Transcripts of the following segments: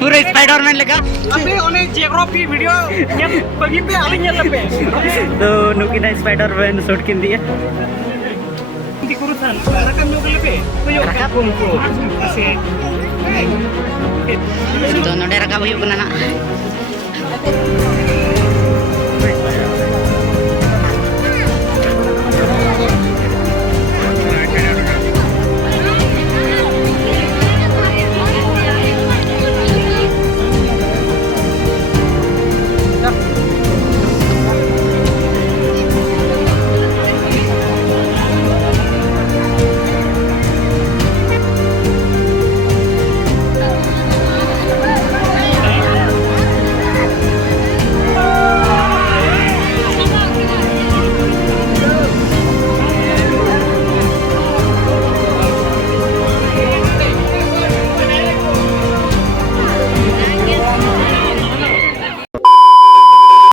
पूरा स्पाइडरमैन लेका तो नुकिन स्पाइडरमैन शूट किन दिए तो नोडे रकाब हुई कना ना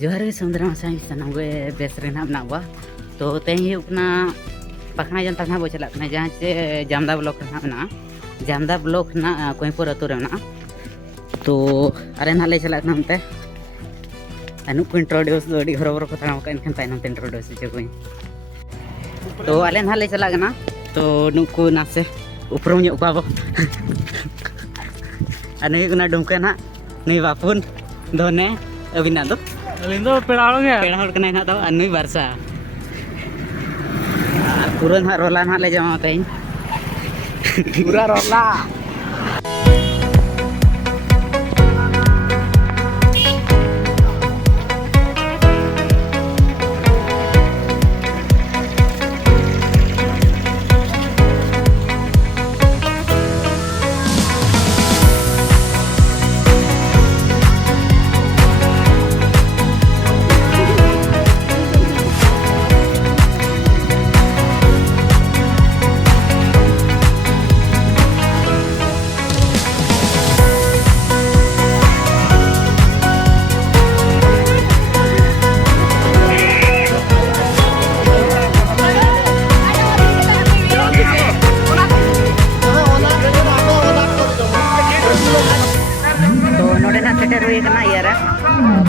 जोहार गे समुद्र मासा सामान गे बेस रेना बना हुआ तो तेही अपना पखना जनता ना बो चला जहाँ से जामदा ब्लॉक ना जामदा ब्लॉक ना कोईपुर अतु रेना तो अरे ना ले चला हमते अनु को इंट्रोड्यूस अड़ी हरोबर को थाना का इनखान ताइनम इंट्रोड्यूस जे कोई तो अले ना ले चला ना तो नुकु ना से उपरम ᱧᱚᱜ ᱠᱚᱣᱟ ᱵᱚ ᱟᱨ ᱱᱩᱭ ᱠᱟᱱᱟ ᱰᱩᱢᱠᱟ ᱱᱟᱜ ᱱᱩᱭ ᱵᱟᱯᱩᱱ ᱫᱚᱱᱮ ᱟᱹᱵᱤᱱᱟᱜ ᱫᱚ ᱟᱹᱞᱤᱧ ᱫᱚ ᱯᱮᱲᱟ ᱦᱚᱲ ᱠᱟᱱᱟᱭ ᱱᱟᱜ ᱫᱚ ᱟᱨ ᱱᱩᱭ ᱵᱟᱨᱥᱟ ᱯᱩᱨᱟᱹ ᱱᱟᱜ ᱨᱚᱞᱟ ᱱᱟᱜ ᱞᱮ ᱡᱚᱢᱟ ᱛᱮᱦᱮᱧ ᱯᱩᱨᱟᱹ ᱨᱚᱞᱟ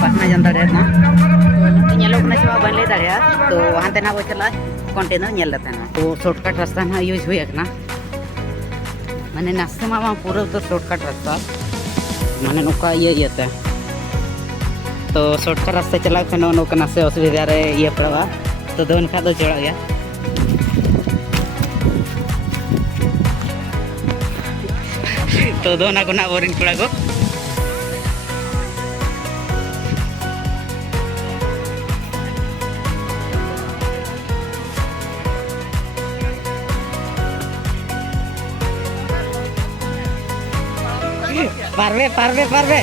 पखना जन दाड़ेना दाड़ा तो हानते ना बो चला कंटेनर तो शॉर्टकट रास्ता ना यूज हुआ माने नास्ते मा पूरा तो शॉर्टकट रास्ता माने नौका इयते तो शॉर्टकट रास्ते चला खान नौका नासे असुविधा रे ये पड़ा तो दोन खा दो चढ़ा गया तो दोना को ना बोरिंग पड़ा को पारवे पारवे पारवे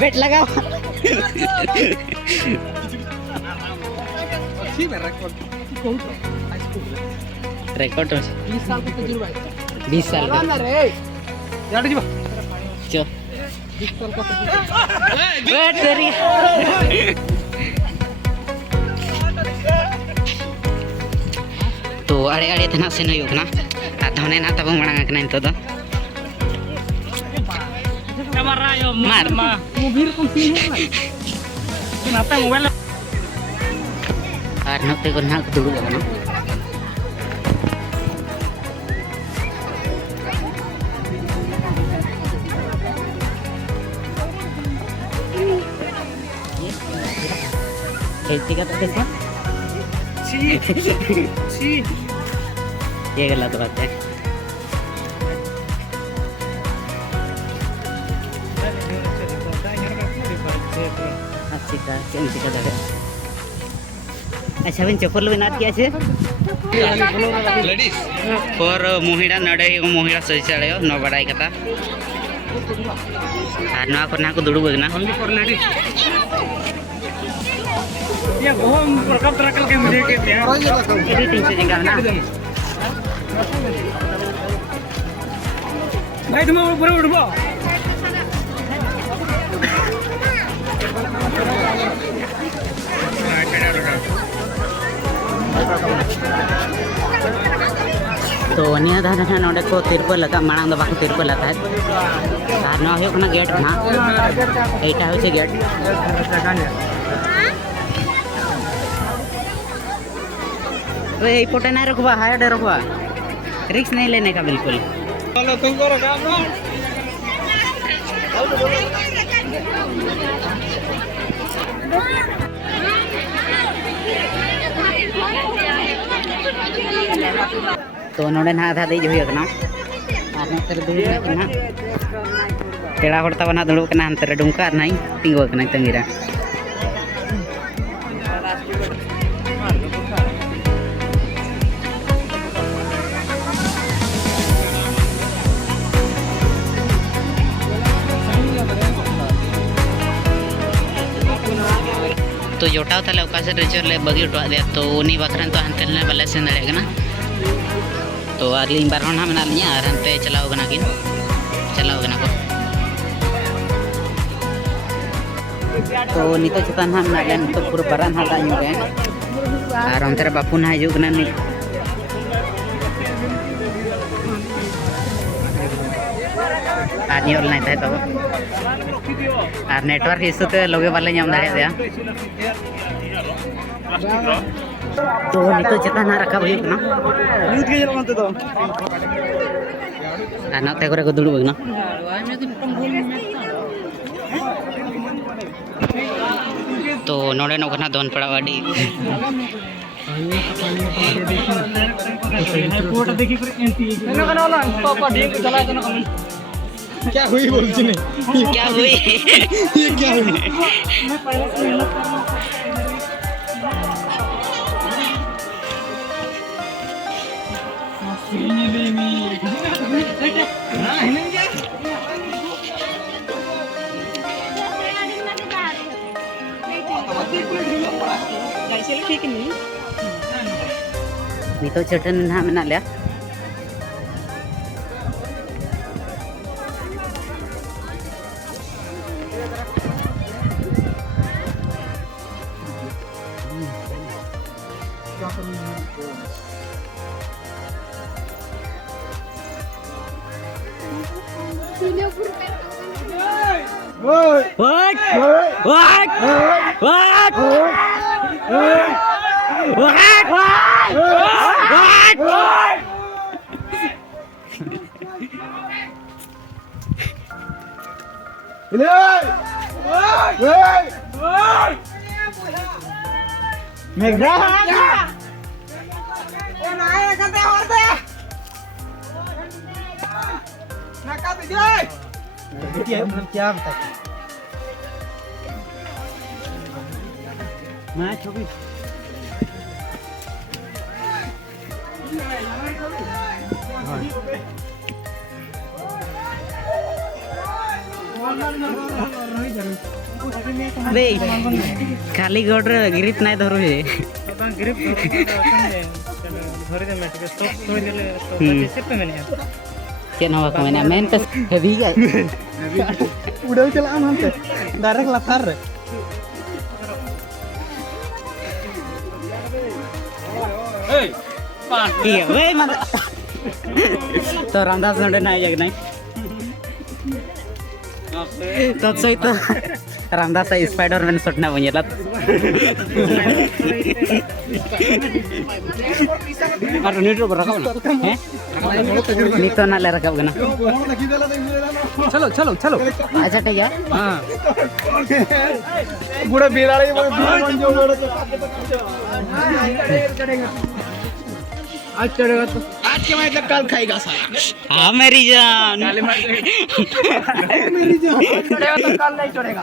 बेट लगाओ रिकॉर्ड 20 साल का तजुर्बा है 20 साल का चो 20 साल का बेट तेरी तो आड़े आड़े तना से नहीं होना धोने ना तब मड़ा कना इंतो दो मार मूवी को सीन है नाता मोबाइल और नते को ना दुड़ू बना खेती का तो कैसा सी ये गलत बात है अच्छा बिन चप्पल बिना किया छे लेडीज फॉर महिला नडे महिला शौचालय न बड़ाई कथा और ना को दुड़ू बगना ओनली फॉर लेडीज ये होम प्रकल्प रखल के मुझे के एडिटिंग से निकालना भाई तुम ऊपर उठबो तो निया दादा ना नोडे को तिरपल लगा मांग दो बाको तिरपल लगा है और ना हो कना गेट ना एटा हो से गेट वे ए पोटे ना रखवा हाय डे रखवा रिस्क नहीं लेने का बिल्कुल चलो तुम करो काम ना तो नोडे ना आधा देज हुई कना और नोते रे दुड़ुब कना पेड़ा हड़ता बना दुड़ुब कना अंतर रे डुमका नहीं तिंगो कना तंगीरा तो जोटाव तले ओका से रेचर ले बगी उठवा दे तो उनी बकरन तो हंते ने बले से नड़े कना तो अरलिंग बार होना मना लिया और हंते चलाओ कना किन चलाओ कना को तो नितो चतान हम ना लेन तो पूरा बरान हटा न्यू के और अंतर बापू ना हिजु कना नि आनियोल नहीं था तो और नेटवर्क इशू ते लोगे वाले नाम दाड़े दिया तो नितो चेता ना रखा हुई ना न्यूज के जलो मानते तो ना ते करे को दुड़ुब ना तो नोडे नो कना दोन पड़ा वाडी रिपोर्ट देखी कर एंटी ना कना वाला पापा देख चला तो ना क्या हुई बोलती नहीं क्या हुई ये क्या हुई मैं पहले से मेहनत कर रहा हूं नहीं हां नहीं जा कैसे ठीक नहीं नितो चटन ना मना लिया What? What? क्या बता मैं छोटी बे खाली गोड़ ग्रिप नहीं धरो है ग्रिप धरे दे मैट के स्टॉप छोड़ देले कैसे पे मैंने केन हवा को मैंने मेन पे हेवी गए उड़े चला हमते डायरेक्ट लाथार रे ए ठीक है वे मत तो रामदास नोडे ना जग नहीं तो सही तो रामदास स्पाइडरमैन सुटना बनेला और नीटो रखा ना हैं नीतो ना ले रखा ना चलो चलो चलो अच्छा ठीक है हां गुड़ा बिराड़ी बन जो आज चढ़ेगा तो आज के मतलब कल खाएगा साला हां मेरी जान मेरी जान चढ़ेगा तो कल नहीं चढ़ेगा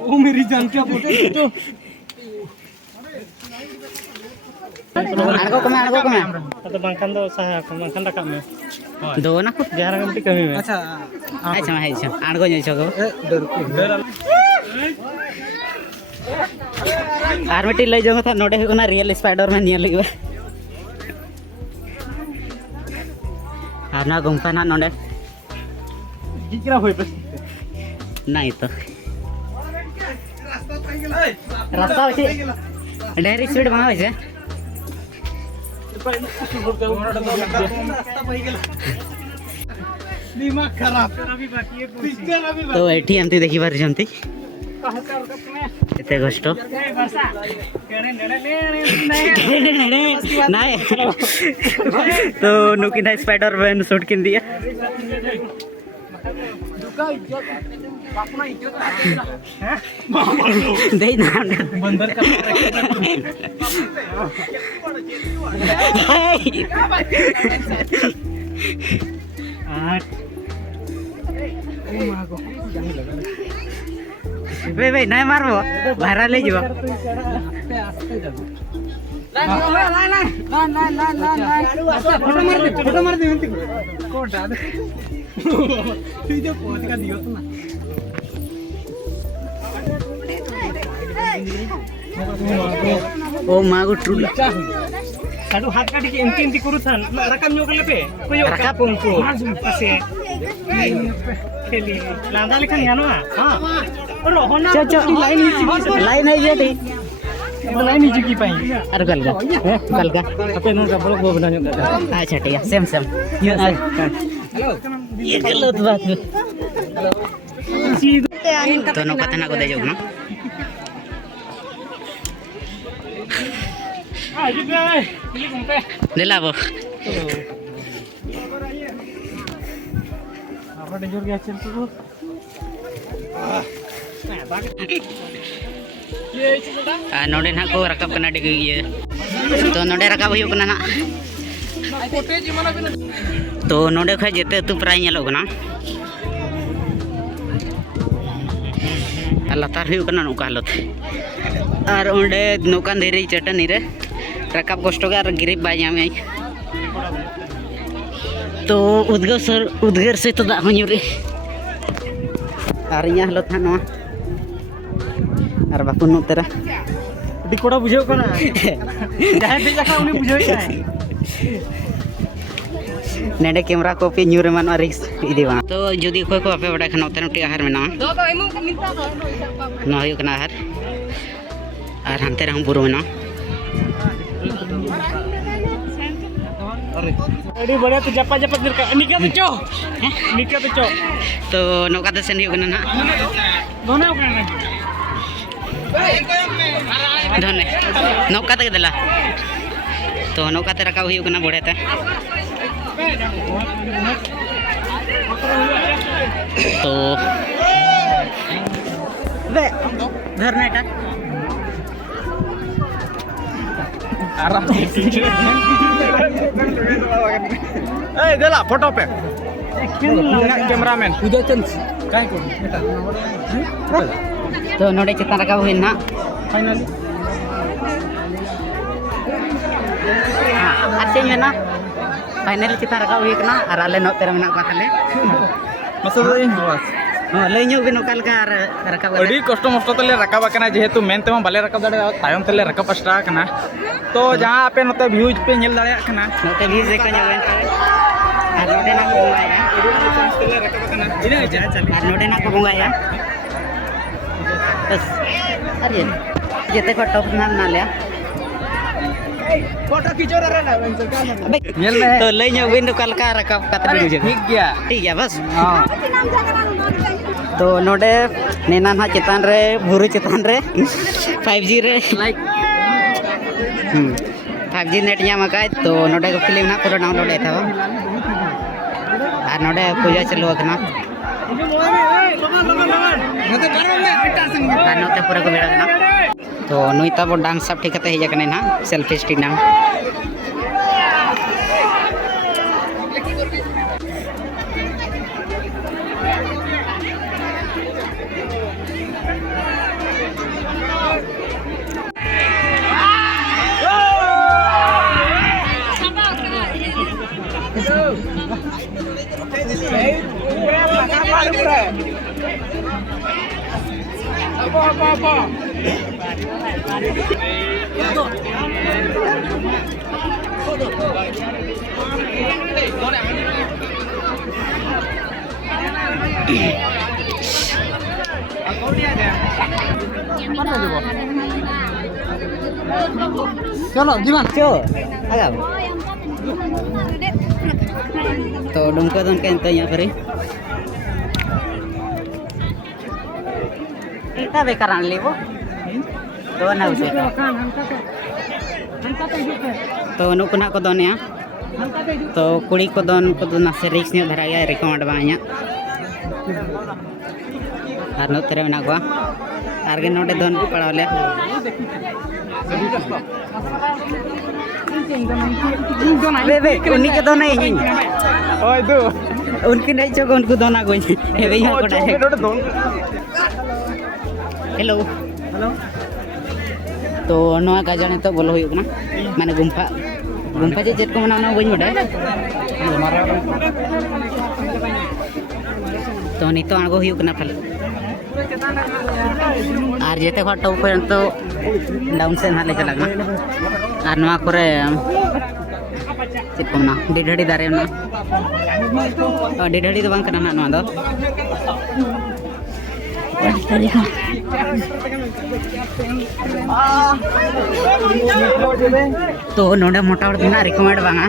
ओ मेरी जान क्या बोलते तो आड़गो कमे तो बंकन दो सहा बंकन रखा में दो ना को जहर गमटी कमी में अच्छा अच्छा मैं है आड़गो नहीं छगो आर मिट्टी ले जाओ था नोडे होना रियल स्पाइडरमैन नियर लगे आना गुम्फा ना नोडे किकरा होई पे नहीं तो रास्ता होचे ढेर स्पीड में होचे दिमाग खराब अभी बाकी है पिक्चर अभी तो एठी हमती देखि बार जमती एते कष्ट नाय तो नुकी ना स्पाइडरमैन शूट किन दिया दे ना बंदर का भाई नहीं मारबो भारा ले जीवा फोटो मार दे कोटा video पहुंच का दियो ना ओ मागो ट्रूला साडू हाथ काटी के एंटी एंटी करूथान रकम न्यो गले पे कोई रकम पंको से खेली लांदा लेखन यानो हां रोहना लाइन लाइन है जे लाइन नीचे की पाई अरे गलगा अपे नो डबल गो बना न्यो अच्छा ठीक है सेम हेलो ये गलत बात है तो नो कथा ना को दे जो ना ले लाबो apa denjur gak centu नोडे ना को रकब कना डिगे ये तो नोडे रकब हुई कना ना तो नोडे खा जेते तू प्राय नेलो कना लतार हुई कना नुका हालत और ओंडे नोकान धीरे चटनी रे रकब कष्ट के और गिरिप बाय नामे तो उद्गार से तो दाग रे और इया हालत ना और बापन तेरा दिकोड़ा बुझाव कना जहां पे जाका उनी बुझाव जाय नेडे कैमरा कॉपी न्यूरे मान रिक्स इदी बा तो जदी कोई को आपे बडा खना उतन टी आहार में ना ना हुई कना आहार और हमते रहम बुरु में ना अरे बड़ा तो जपा निका तो चो तो नौका तो सेन हुई कना ना दोना कना धने नौका तक देला तो नौका ते रखा हुई कना बड़े ते तो बे धरना एटा ए देला फोटो पे कैमरामैन पूजा चंद काय को तो नोडे चिता रखा हुई ना फाइनली अच्छे में ना फाइनली चिता रखा हुई ना और आले नो तेरा में ना का थाले मसद इन बस हां लई न्यू बिनो काल का रखा अड़ी कष्ट मष्ट तले रकाब कना जेहेतु मेन तेमा बाले रकाब दाड़े तायम तले रकाब पस्टा कना तो जहां आपे नते व्यूज पे नेल दाड़े कना नोटे भी देखा जावे और नोटे ना को बुंगाया तले रकाब कना इने जा चले और नोटे ना को बुंगाया बस अरे जेते को टॉप ना लिया फोटो खींचो रे ना नेल में तो लई न्यू बिनो काल का रकाब काते बुझे ठीक गया बस हां तो नोडे नेना ना चितान रे बुरु चितान रे 5G रे लाइक 5G नेट ᱧᱟᱢ आका तो नोडे को फिल्म ना पूरा डाउनलोड था और नोडे पूजा चालू करना नोते पूरा को बेड़ा ना तो नुई तब डांस सब ठीक है कने ना सेल्फी स्टिक ना apa mana coba चलो जीवन चो agak तो डुमका दोन के तो यहाँ पर kita bekaran libo तो ना उसे तो नुकना को दोन या तो कुड़ी को दोन से रिक्स ने धरा गया रिकमेंड बाया और नो तेरे में ना को आर्गे नोटे दोन को पढ़ा ले बे उन्हीं के दोनों ही ओए दो उनकी नहीं चोको उनको दोनों को ये भी यहाँ को डायरेक्ट हेलो तो नवा का जाने तो बोलो हुई ना मैंने गुम्फा जे जेट को मना वही बड़ा तो नहीं तो आगो हुई ना फल और जेते को टॉप पे तो डाउन से ना ले चला ना और नवा करे चेक को ना डिडड़ी दारे ना डिडड़ी तो बांग करना ना नवा दो तो नोडे मोटा और बिना रिकमेंड बांगा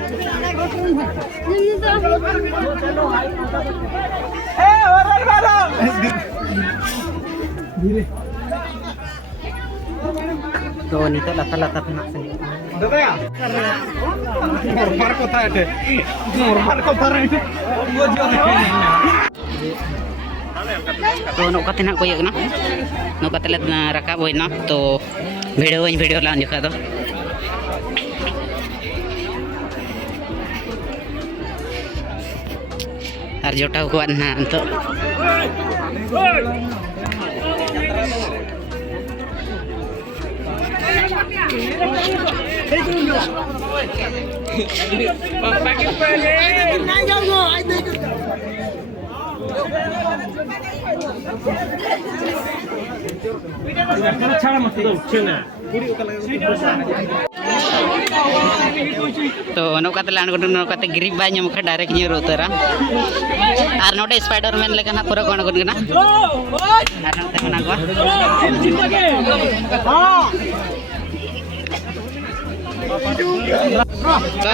तो नीचे लता ना नॉर्मल को था ये नॉर्मल को था रे तो नौकाते ना कोई ना नौकाते ले रखा बोई ना तो वीडियो ला दिखा दो और जोटा को ना तो तो नौकाते लान गुड नौकाते grip by ñam ka direct ñeuro तरा आर नोटे स्पाइडरमैन लेका ना पूरा कोण गुड ना आर नोटे मना को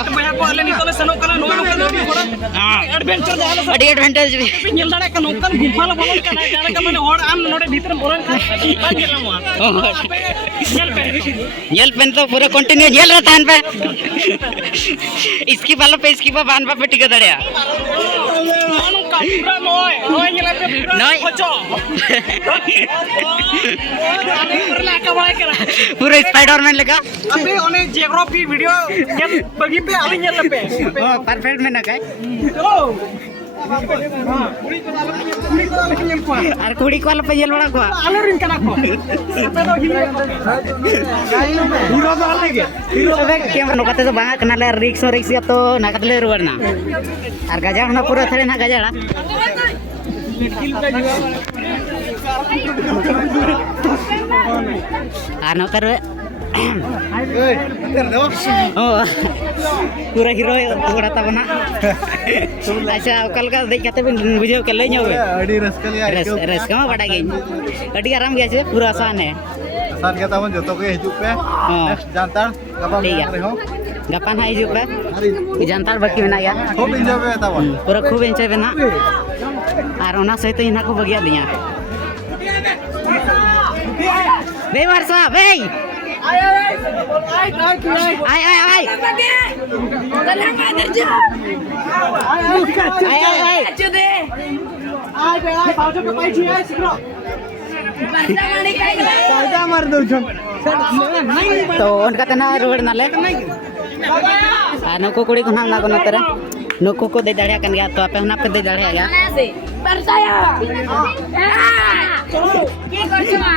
भैया को आले निकले सनो कना नो एडवेंचर जाला अडी एडवांटेज भी ñel dare ka नोकन गुफा ला बोलन कना जाने का माने और आम नोटे भीतर बोलन का गेला मो येल पेन तो पूरा कंटिन्यू येल रहता है पे इसकी बालों पे इसकी बान पे टिका दड़िया नोय पूरा स्पाइडरमैन लगा अबे ओने जियोग्राफी वीडियो ñel बगी पे आली ñel पे परफेक्ट में ना काय और कुड़ी को पे येल बड़ा को आले रिन कना को पे तो हीरो तो आले के हीरो बे कैमरा नोकाते तो बांगा कना ले रिक्स तो ना कतले रुवरना और गजाड़ ना पूरा थरे ना गजाड़ा और नोतर पूरा हीरो पूरा तबना अच्छा कल का देख कते बिन बुझे के ले ᱧᱚᱜ अड़ी रस्का ले रस्का में बड़ा गई अड़ी आराम गया छे पूरा आसान है सान के तावन जतो के हिजुप पे नेक्स्ट जानतार गपा ठीक है रे हो गपा ना हिजुप पे जानतार बाकी में ना गया खूब एंजॉय पे तावन पूरा खूब एंजॉय पे ना और ओना सहित इना को बगिया दिया बे वर्षा बे आय तो उनका तना रोड नाले नुको कुड़ी को नाम लागो नतरे नुको को दे दाड़िया कन गया तो आपे हना पे दे दाड़िया गया परसाया चलो की करछमा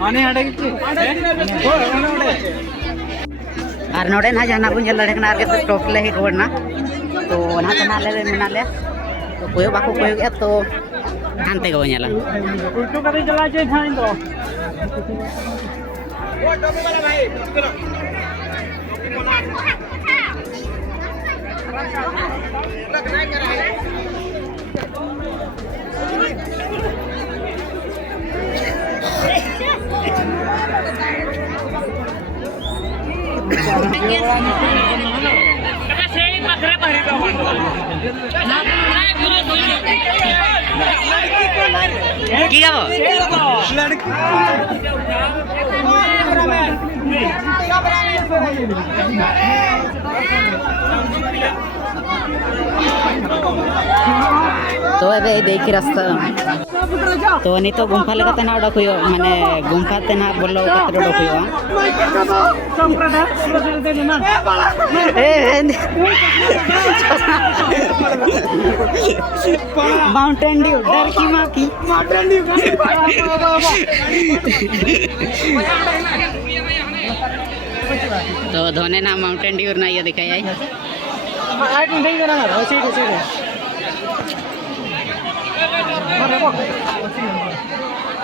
आने हटे और नोडे ना जाना बुन जल लड़कना आगे तो टॉप ले ही रोड ना तो ना तना ले मिना ले तो कोई बाको कोई गया तो हानते गो नेला उल्टो कभी चला जाए थाइन तो वो टोपी वाला भाई কি গাবো तो अबे देखी रास्ता तो नहीं तो गुम्फा लगाते ना उड़क हुई माने गुम्फा ते ना बोलो कतरे उड़क हुई माउंटेन ड्यू डर की माँ की तो धोने ना माउंटेन ड्यू ना ये दिखाई आई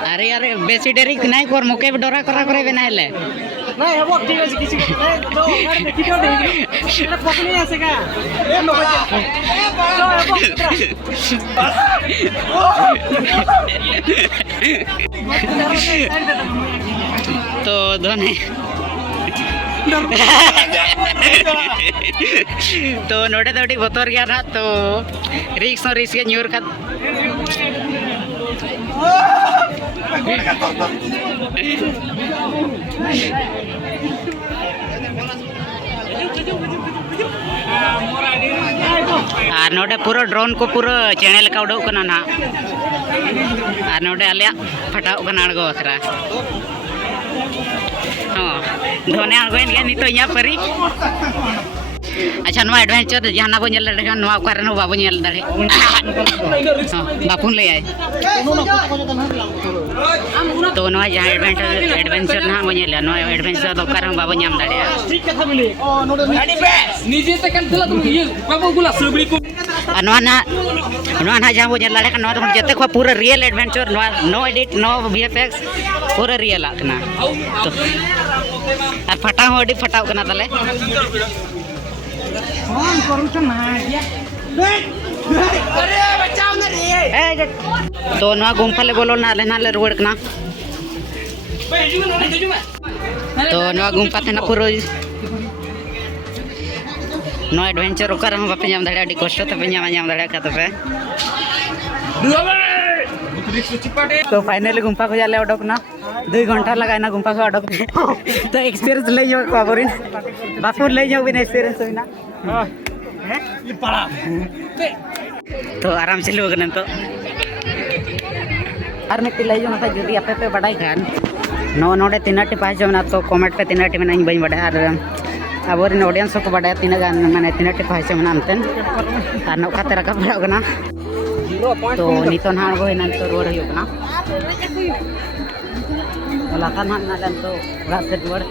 अरे अरे बेसी डेरी नहीं कर मुके डरा करा करे बना ले नहीं अब ठीक है किसी को नहीं तो मार में कितना देंगे मेरा पकड़ नहीं आसेगा ए तो धोने तो नोटे तो बतर गया ना तो रिक्स के न्यूर का और नोटे पूरा ड्रोन को पूरा चैनल का उड़ो कना ना और नोटे आलिया फटाओ कना अड़गो बखरा हाँ धोने अड़गोन गया नहीं तो यहाँ परी अच्छा नुआ एडवेंचर जहाँ बो नेल दाड़े नुआ ओकार नो बाबो नेल दाड़े बापुन ले आए तो नुआ जहाँ एडवेंचर ना बो नेल नुआ एडवेंचर तो ओकार बाबो नाम दाड़े ठीक कथा मिले ओ नोडे निजे ते कन तला तुम ये बाबू गुला सुबड़ी को नुआ ना जहाँ बो नेल दाड़े नुआ तो जते को पूरा रियल एडवेंचर नुआ नो एडिट नो वीएफएक्स पूरा रियल आकना तो और फटा हो अडी फटाव कना तले फोन करू तो ना अरे बचाओ ना रे तो नुआ गुम्फा ले बोलो ना ले रुवड़ कना तो नुआ गुम्फा थे ना पूरा नो एडवेंचर ओकर हम बापे नाम दाड़े अडी कष्ट ते पे नाम दाड़े का तबे तो फाइनली गुम्फा को जाले उडक ना 2 घंटा लगाए ना गुम्फा को उडक तो एक्सपीरियंस ले जो बाबुरिन बापुर ले जो बिना एक्सपीरियंस होइना तो आराम से लोग न तो और मैं तिलाई जो मतलब जदी आपे पे बड़ाई खान नो नोडे तिनाटी पास जो ना तो कमेंट पे तिनाटी में नहीं बई बड़ा और अबोरिन ऑडियंस को बड़ा तिना गान माने तिनाटी पास जो नामतन और नो खाते रखा पड़ा होगा ना तो नितो ना गो हिना तो रोड होयो ना लाता ना तो रात से रोड